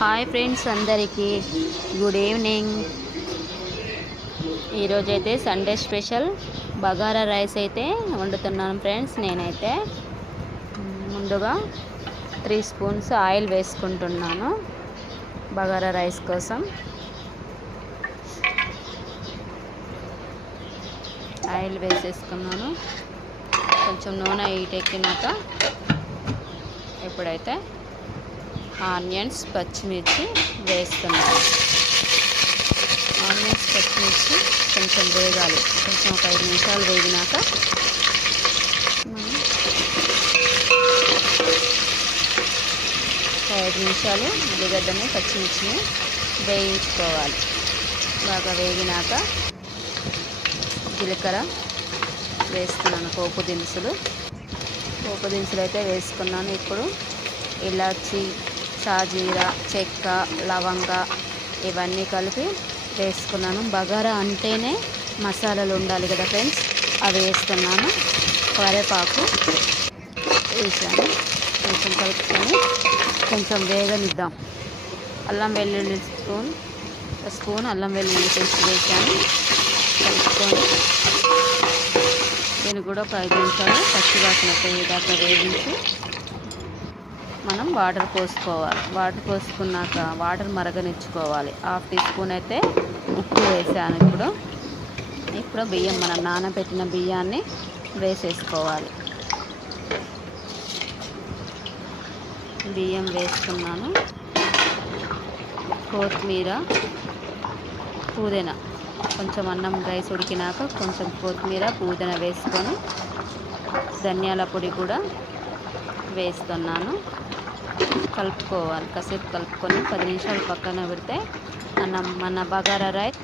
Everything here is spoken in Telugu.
హాయ్ ఫ్రెండ్స్, అందరికీ గుడ్ ఈవినింగ్. ఈరోజైతే సండే స్పెషల్ బగారా రైస్ అయితే వండుతున్నాను ఫ్రెండ్స్. నేనైతే ముందుగా 3 స్పూన్స్ ఆయిల్ వేసుకుంటున్నాను బగారా రైస్ కోసం. ఆయిల్ వేసేసుకున్నాను. కొంచెం నూనె ఎక్కినాక ఇప్పుడైతే ఆనియన్స్, పచ్చిమిర్చి వేస్తున్నాను. ఆనియన్స్, పచ్చిమిర్చి కొంచెం వేగాలి. కొంచెం ఒక 5 నిమిషాలు వేగినాక మనం 5 నిమిషాలు ఉల్లిగడ్డని, పచ్చిమిర్చిని వేయించుకోవాలి. బాగా వేగినాక జీలకర్ర వేస్తున్నాను. పోపు దినుసులు అయితే వేసుకున్నాను. ఇప్పుడు ఇలాచి, షాజీరా, చెక్క, లవంగ ఇవన్నీ కలిపి వేసుకున్నాను. బగారా అంటేనే మసాలాలు ఉండాలి కదా ఫ్రెండ్స్, అవి వేస్తున్నాను. కరివేపాకు వేసాను. కొంచెం కలుపుకొని కొంచెం వేగనిద్దాం. అల్లం వెల్లుల్లి స్పూన్ అల్లం వెల్లుల్లి పేస్ట్ వేసాను. కలుపుకొని దీన్ని కూడా ఒక 5 నిమిషాలు పచ్చివాసన పోయేదాకా వేగించి మనం వాటర్ పోసుకోవాలి. వాటర్ పోసుకున్నాక వాటర్ మరగనిచ్చుకోవాలి. 1/2 టీ స్పూన్ అయితే ఉప్పు వేసాను. ఇప్పుడు బియ్యం, మనం నానబెట్టిన బియ్యాన్ని వేసేసుకోవాలి. బియ్యం వేసుకున్నాను. కొత్తిమీర, పుదీనా, కొంచెం అన్నం రైస్ ఉడికినాక కొంచెం కొత్తిమీర, పుదీనా వేసుకొని ధనియాల పొడి కూడా వేస్తున్నాను. కలుపుకోవాలి. కాసేపు కలుపుకొని 10 నిమిషాలు పక్కన పెడితే మన బగారా రైస్